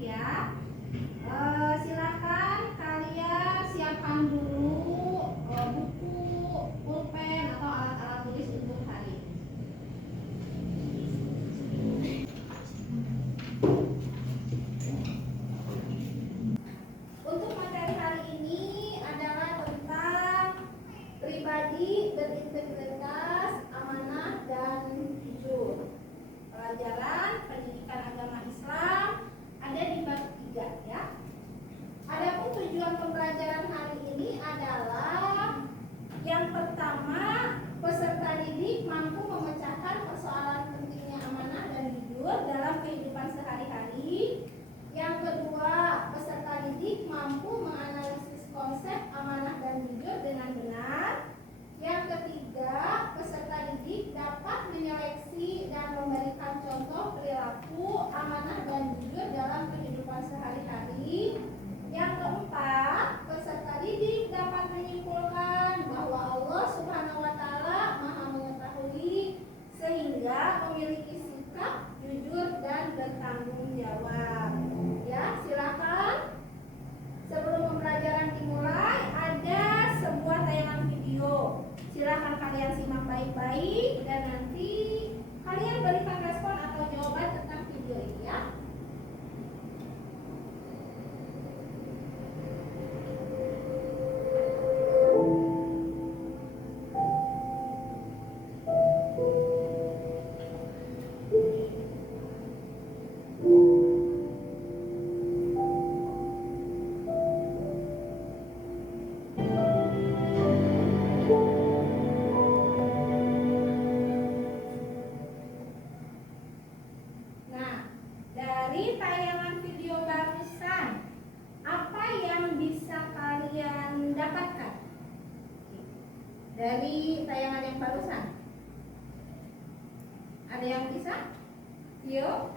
ya. Silakan kalian siapkan dulu buku, pulpen atau alat-alat tulis untuk hari ini. Untuk materi hari ini adalah tentang pribadi berintegritas, amanah, dan jujur. Pelajaran pendidikan agama Islam ada di bab 3 ya. Adapun tujuan pembelajaran hari ini adalah yang pertama, peserta didik mampu memecahkan persoalan pentingnya amanah dan jujur dalam kehidupan sehari-hari. Yang kedua, peserta didik mampu menganalisis konsep amanah dan jujur dengan benar. Yang ketiga, peserta didik dapat menyeleksi dan memberikan contoh perilaku amanah dan jujur dalam kehidupan sehari-hari. Yang keempat, peserta didik dapat menyimpulkan bahwa Allah Subhanahu wa Ta'ala Maha Mengetahui sehingga memiliki sikap jujur dan bertanggung jawab. Ya, silakan. Sebelum pembelajaran dimulai, ada sebuah tayangan video. Silakan kalian simak baik-baik dan nanti kalian berikan respon atau jawaban tentang video ini ya. Dari tayangan video barusan, apa yang bisa kalian dapatkan? Dari tayangan yang barusan, ada yang bisa? Yuk,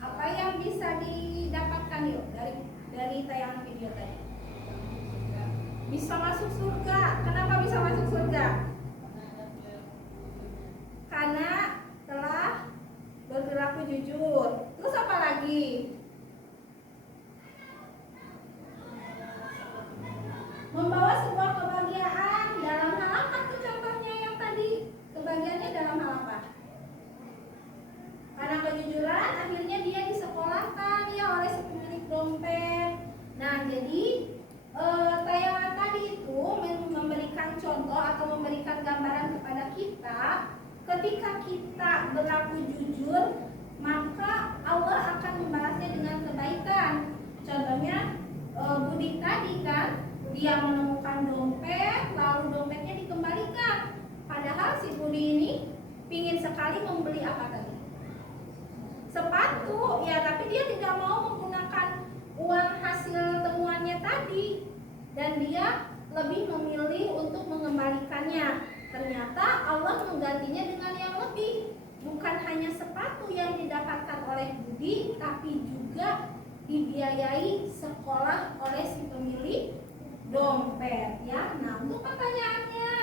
apa yang bisa didapatkan yuk dari tayangan video tadi? Bisa masuk surga. Kenapa bisa masuk surga? Karena telah berperilaku jujur. Terus apa lagi? Membawa sebuah kebahagiaan dalam hal apa tuh contohnya yang tadi? Kebahagiaannya dalam hal apa? Karena kejujuran akhirnya dia disekolahkan ya oleh si pemilik dompet. Nah, jadi tayangan tadi itu memberikan contoh atau memberikan gambaran kepada kita. Ketika kita berlaku jujur, maka Allah akan membalasnya dengan kebaikan. Contohnya Budi tadi kan, dia menemukan dompet, lalu dompetnya dikembalikan. Padahal si Budi ini pingin sekali membeli apa tadi? Sepatu, ya, tapi dia tidak mau menggunakan uang hasil temuannya tadi, dan dia lebih memilih untuk mengembalikannya. Ternyata Allah menggantinya dengan yang lebih. Bukan hanya sepatu yang didapatkan oleh Budi, tapi juga dibiayai sekolah oleh si pemilik dompet ya. Nah, untuk pertanyaannya,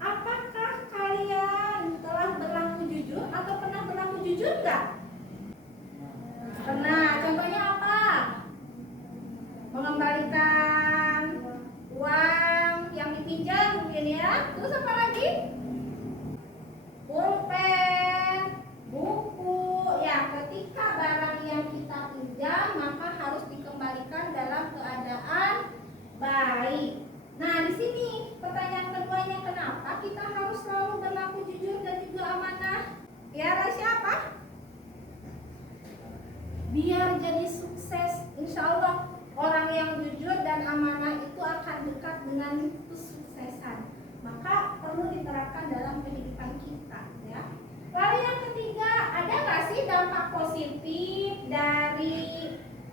apakah kalian telah berlaku jujur atau pernah berlaku jujur enggak? Pernah. Contohnya apa? Mengembalikan uang yang dipinjam mungkin ya. Terus apa lagi? Pulpen, buku. Ya, ketika barang yang kita pinjam maka harus dikembalikan dalam keadaan baik. Nah, di sini pertanyaan keduanya, kenapa kita harus selalu berlaku jujur dan juga amanah? Ya, siapa? Biar jadi sukses. Insya Allah orang yang jujur dan amanah itu akan dekat dengan kesuksesan. Maka perlu diterapkan dalam kehidupan kita ya. Lalu yang ketiga, ada nggak sih dampak positif dari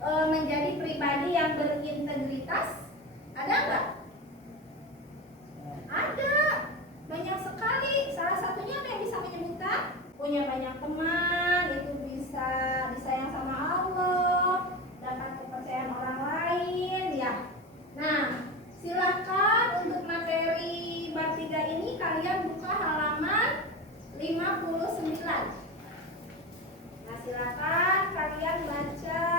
menjadi pribadi yang berintegritas? Ada nggak? Ada, banyak sekali. Salah satunya apa yang bisa menyebutkan? Punya banyak teman, itu bisa disayang sama Allah, dapat kepercayaan orang lain ya. Nah, silakan untuk materi bab 3 ini kalian buka halaman 59. Nah, silakan kalian baca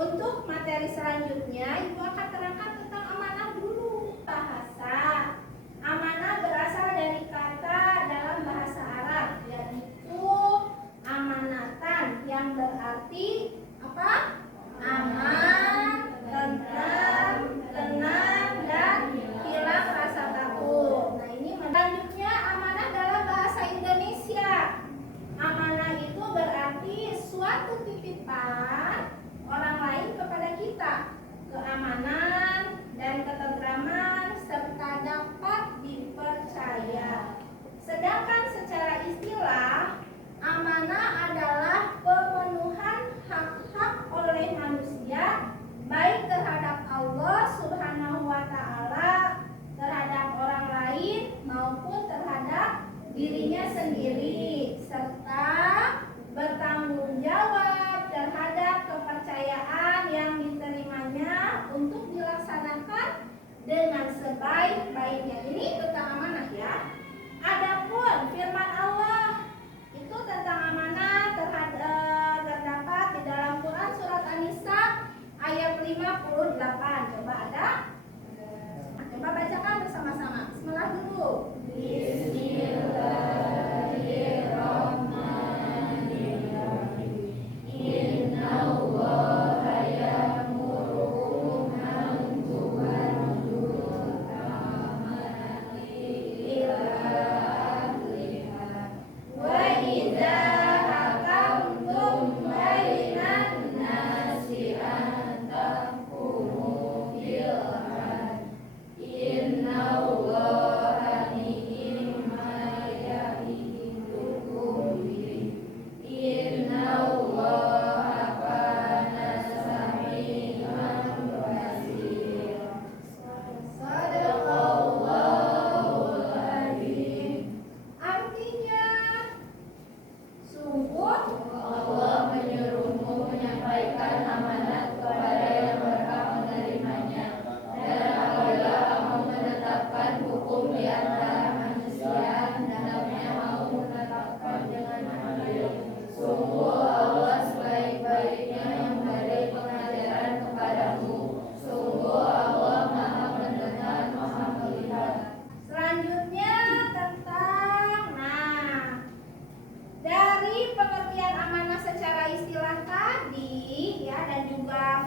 Untuk materi selanjutnya, Ibu akan terangkan tentang amanah dulu. Bahasa amanah berasal dari kata dalam bahasa Arab, yaitu amanatan, yang berarti apa? Aman, tentram, tenang, dan hilang rasa takut. Nah, ini selanjutnya amanah dalam bahasa Indonesia. Amanah itu berarti suatu titipan orang lain kepada kita, keamanan dan ketentraman serta dapat dipercaya. Sedangkan secara istilah, amanah adalah pemenuhan hak-hak oleh manusia baik terhadap Allah Subhanahu wa taala, terhadap orang lain maupun terhadap dirinya sendiri, serta bertanggung jawab terhadap kepercayaan yang diterimanya untuk dilaksanakan dengan sebaik-baiknya. Ini tentang amanah ya. Adapun firman Allah itu tentang amanah terdapat di dalam Quran surat An-Nisa ayat 58. Coba ada? Coba bacakan bersama-sama. Bismillah dulu.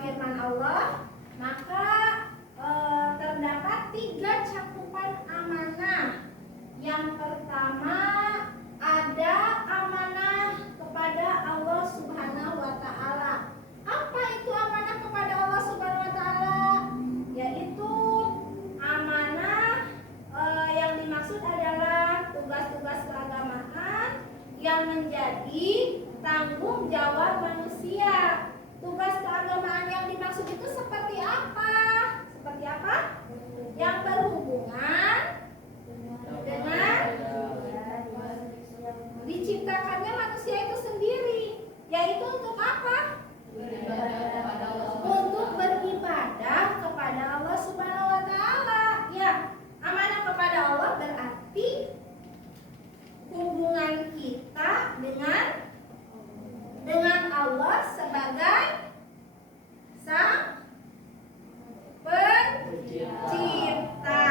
Firman Allah, maka terdapat 3 cakupan amanah. Yang pertama ada amanah kepada Allah Subhanahu wa taala. Apa itu amanah kepada Allah Subhanahu wa taala? Yaitu amanah yang dimaksud adalah tugas-tugas keagamaan yang menjadi tanggung jawab manusia. Tugas keagamaan yang dimaksud itu seperti apa? Seperti apa? Yang berhubungan dengan diciptakannya manusia itu sendiri. Yaitu untuk apa? Untuk beribadah kepada Allah Subhanahu wa taala. Ya, amanah kepada Allah berarti hubungan kita dengan Allah sebagai Sang Pencipta.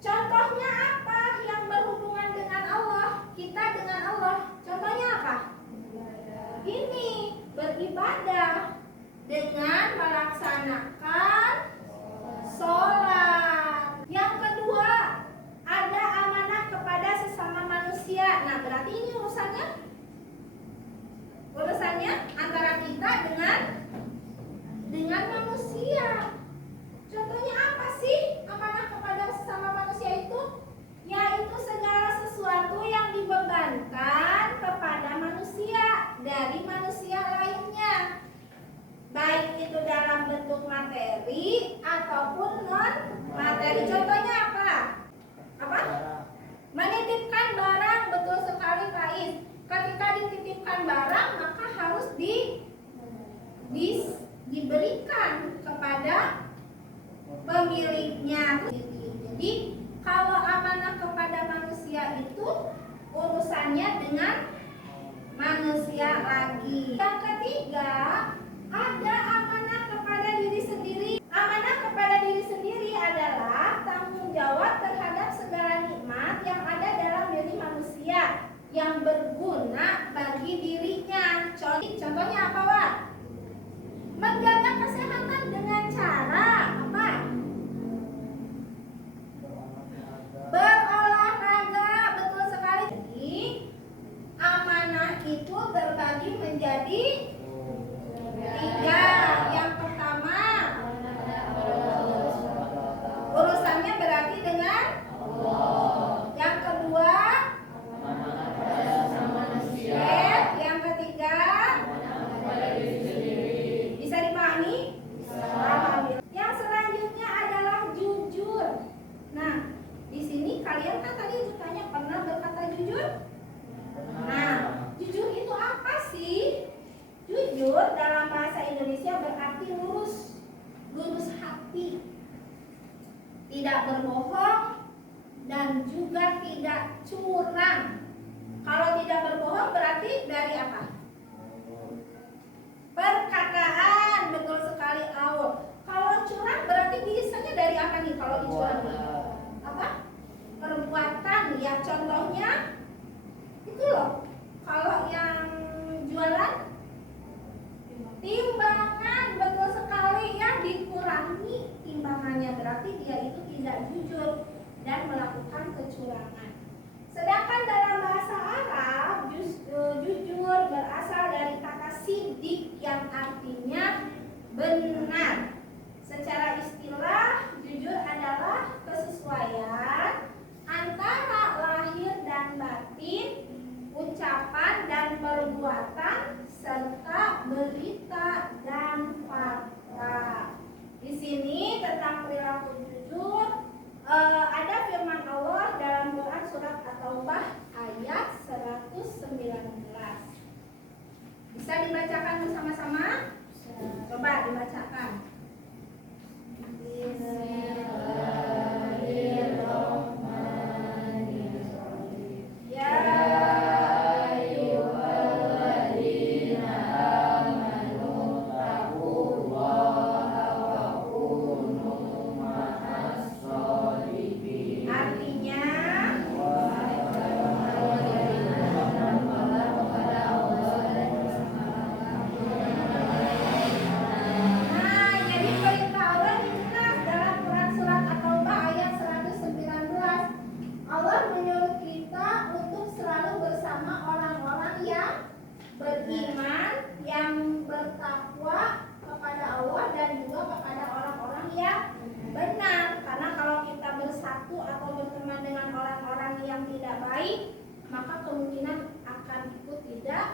Contohnya apa yang berhubungan dengan Allah? Kita dengan Allah. Contohnya apa? Ini beribadah dengan melaksanakan sholat. Yang kedua, ada amanah kepada sesama manusia. Nah, berarti ini urusannya antara kita dengan manusia. Contohnya apa sih amanah kepada sesama manusia itu? Yaitu segala sesuatu yang dibebankan kepada manusia dari manusia lainnya, baik itu dalam bentuk materi ataupun non materi. Contohnya apa? Menitipkan barang. Betul sekali Pak Is. Ketika dititipkan barang, maka harus diberikan kepada pemiliknya. Jadi kalau amanah kepada manusia itu urusannya dengan manusia lagi. Yang ketiga, ada berbohong dan juga tidak curang. Kalau tidak berbohong berarti dari apa? Perkataan, betul sekali Aul. Kalau curang berarti biasanya dari apa nih kalau dicurangi? Apa? Perbuatan ya, contohnya itu loh. Kalau yang jualan timbangan, betul sekali ya, dikurangi timbangannya berarti dia itu tidak jujur dan melakukan kecurangan. Sedangkan dalam bahasa Arab jujur berasal dari kata sidik yang artinya benar. Secara istilah jujur adalah kesesuaian antara lahir dan batin, ucapan dan perbuatan, serta berita dan fakta. Di sini tentang perilaku jujur ada firman Allah dalam Quran surat At-Taubah ayat 119. Bisa dibacakan bersama-sama? Coba dibacakan. Bismillahirrahmanirrahim. Ya beriman, yang bertakwa kepada Allah dan juga kepada orang-orang yang benar. Karena kalau kita bersatu atau berteman dengan orang-orang yang tidak baik, maka kemungkinan akan ikut tidak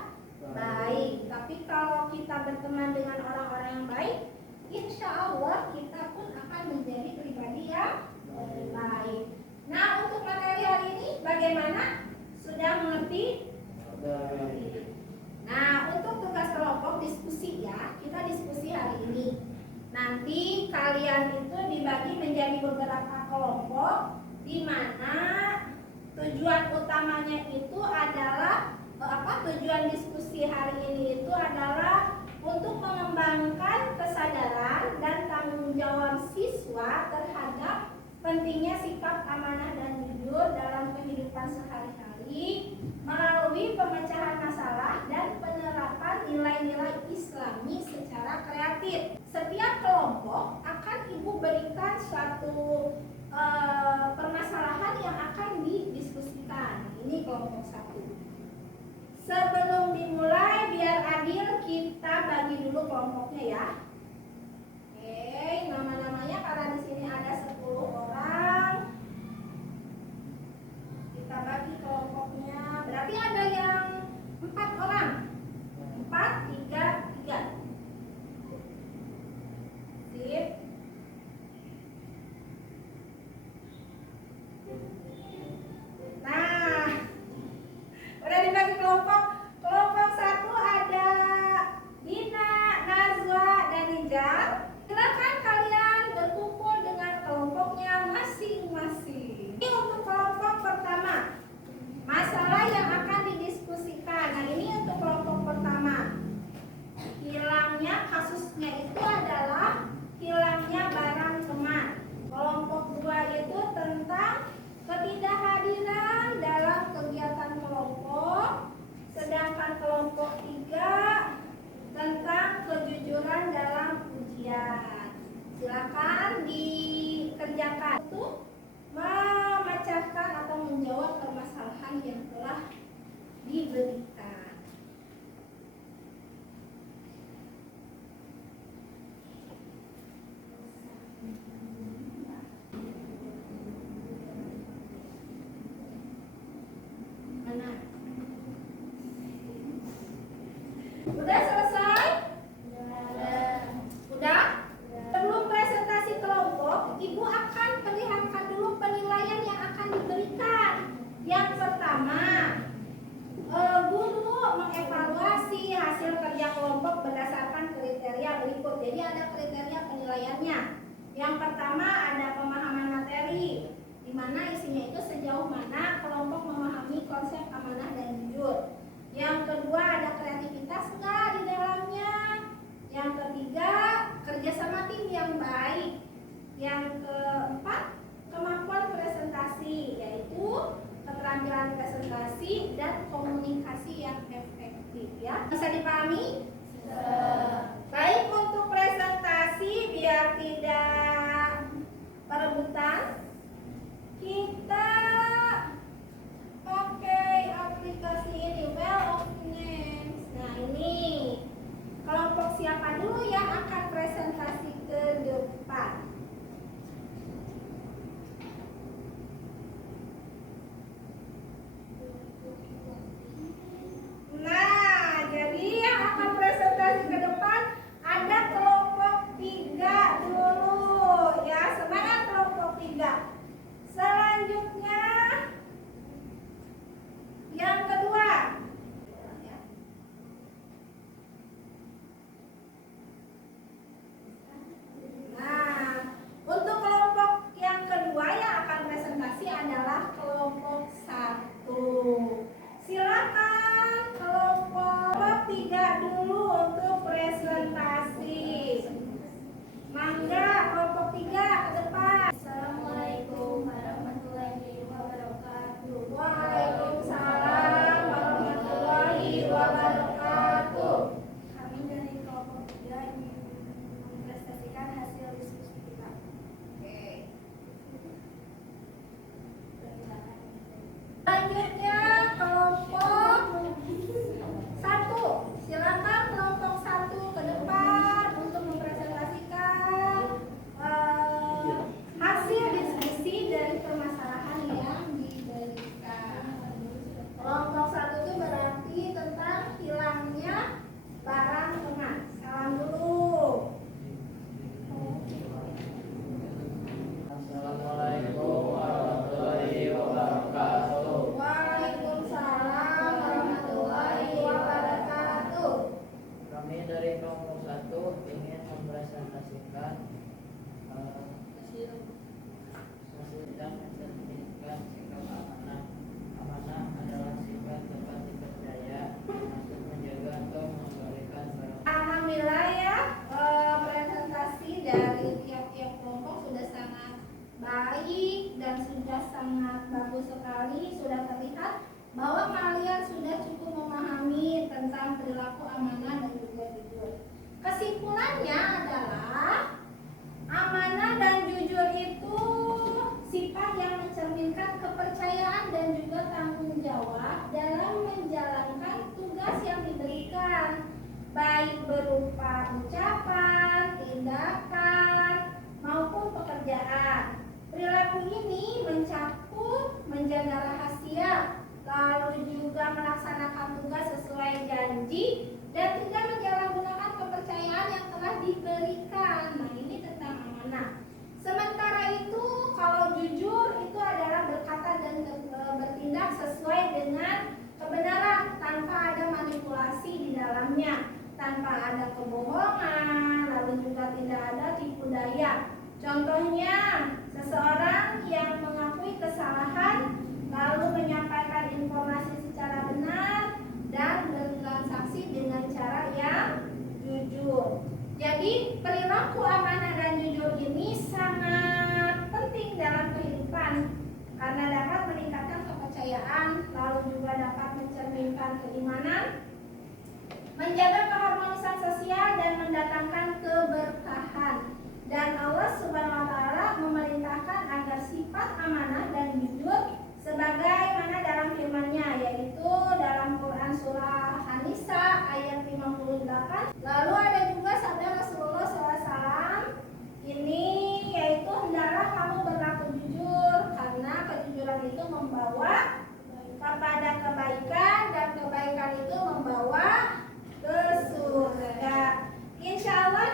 baik. Tapi kalau kita berteman dengan orang-orang yang baik, insya Allah kita pun akan menjadi pribadi yang baik. Nah, untuk materi hari ini bagaimana? Sudah mengerti? Nah, untuk tugas kelompok diskusi ya, kita diskusi hari ini. Nanti kalian itu dibagi menjadi beberapa kelompok, di mana tujuan utamanya itu adalah tujuan diskusi hari ini itu adalah untuk mengembangkan kesadaran dan tanggung jawab siswa terhadap pentingnya sikap amanah dan jujur dalam kehidupan sehari-hari melalui pemecahan masalah dan penerapan nilai-nilai Islami secara kreatif. Setiap kelompok akan Ibu berikan suatu permasalahan yang akan didiskusikan. Ini kelompok 1. Sebelum dimulai, biar adil kita bagi dulu kelompoknya ya. Oke, nama-namanya karena di sini ada 10 orang. Kita bagi kelompoknya. Berarti ada yang 4 orang. 4, 3, 3. Sip. Nah, udah dibagi kelompok. Kelompok 1 ada Dina, Nazwa, dan Nijal. Silakan kalian berkumpul dengan kelompoknya masing-masing. Ini untuk kelompok pertama, masalah yang akan didiskusikan. Nah, ini untuk kelompok pertama. Hilangnya kasusnya itu adalah hilangnya barang teman. Kelompok 2 itu tentang ketidakhadiran dalam kegiatan kelompok. Sedangkan kelompok 3 tentang kejujuran dalam ujian. Silakan dikerjakan untuk memecahkan atau menjawab permasalahan yang telah diberikan. Mana? Udah selesai? Udah? Sebelum presentasi kelompok, Ibu akan perlihatkan dulu penilaian yang akan diberikan. Yang pertama, guru mengevaluasi hasil kerja kelompok berdasarkan kriteria berikut. Jadi ada kriteria penilaiannya. Yang pertama ada pemahaman materi. di mana isinya itu sejauh mana kelompok memahami konsep amanah dan jujur. Yang kedua, ada kreativitas enggak di dalamnya. Yang ketiga, kerjasama tim yang baik. Yang keempat, kemampuan presentasi, yaitu keterampilan presentasi dan komunikasi yang efektif, ya. Bisa dipahami? Baik, untuk presentasi biar tidak perebutan, kita pakai aplikasi ini, Well of Names. Nah, ini kelompok siapa dulu yang akan presentasi ke depan? Nah, jadi yang akan presentasi ke depan ada kelompok 3 dulu, ya. Semangat kelompok 3. Selanjutnya yang kedua. Nah, untuk kelompok yang kedua yang akan presentasi adalah kelompok 1. Silakan kelompok 3 dulu untuk presentasi. Mangga kelompok 3 ke depan. Assalamualaikum warahmatullahi wabarakatuh. Waalaikumsalam warahmatullahi wabarakatuh. Kami dari kelompok 3 ingin mempresentasikan hasil diskusi kita. Oke. Selanjutnya kelompok 1. Silakan kelompok 1 ke depan untuk mempresentasikan hasil diskusi dari permasalahan yang diberikan. Kelompok 1 itu berarti tentang hilangnya barang bekas. Salam dulu. Assalamualaikum warahmatullahi wabarakatuh. Waalaikumsalam warahmatullahi wabarakatuh. Kami dari kelompok 1 ingin mempresentasikan hasil dan mencerminkan sikap amanah. Amanah adalah sifat dapat dipercaya untuk menjaga atau mengembalikan barang. Alhamdulillah, ya, presentasi dari tiap-tiap kelompok sudah sangat baik dan sudah sangat bagus sekali. Sudah terlihat bahwa kalian sudah cukup memahami tentang perilaku amanah dan juga jujur. Kesimpulannya adalah amanah dan jujur itu sifat yang mencerminkan kepercayaan dan juga tanggung jawab dalam menjalankan tugas yang diberikan, baik berupa ucapan, tindakan, maupun pekerjaan. Perilaku ini mencakup menjaga rahasia, lalu juga melaksanakan tugas sesuai janji, dan tidak menyalahgunakan kepercayaan yang telah diberikan. Nah, ini tentang amanah. Sementara itu, kalau jujur itu adalah berkata dan bertindak sesuai dengan kebenaran tanpa ada manipulasi di dalamnya, tanpa ada kebohongan, lalu juga tidak ada tipu daya. Contohnya, seseorang yang mengakui kesalahan lalu menyampaikan informasi secara benar dan bertransaksi dengan cara yang jujur. Jadi perilaku amanah dan jujur ini sangat penting dalam kehidupan karena dapat meningkatkan kepercayaan, lalu juga dapat mencerminkan keimanan, menjaga keharmonisan sosial dan mendatangkan keberkahan. Dan Allah Subhanahu wa taala memerintahkan agar sifat amanah dan jujur sebagaimana dalam firman-Nya, yaitu dalam Quran surah An-Nisa ayat 58. Lalu ada juga sabda Rasulullah SAW ini, yaitu hendaklah kamu berlaku jujur karena kejujuran itu membawa kepada kebaikan dan kebaikan itu membawa ke surga. Insya Allah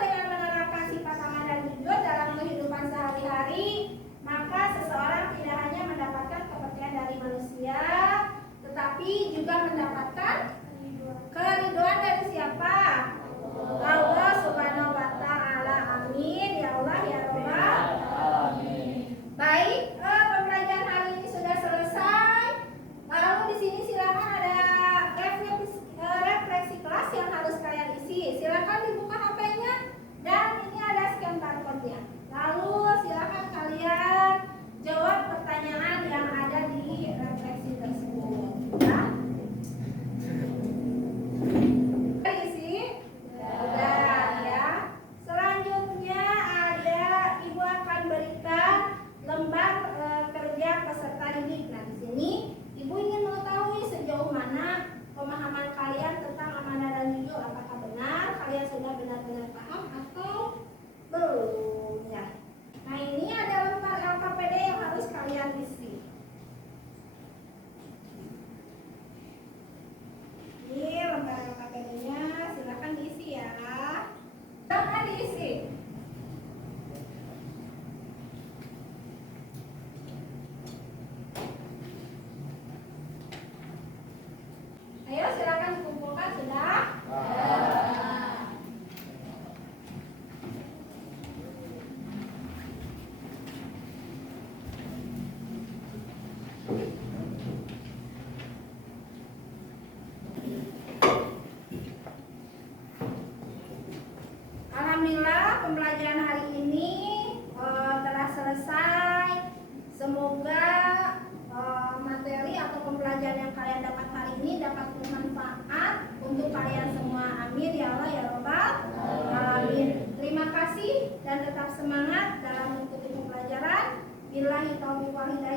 Alhamdulillah pembelajaran hari ini telah selesai. Semoga materi atau pembelajaran yang kalian dapat hari ini dapat bermanfaat untuk kalian semua. Amin ya Allah ya Rabbal alamin. Terima kasih dan tetap semangat dalam mengikuti pembelajaran. Billahi taufiq wal hidayah.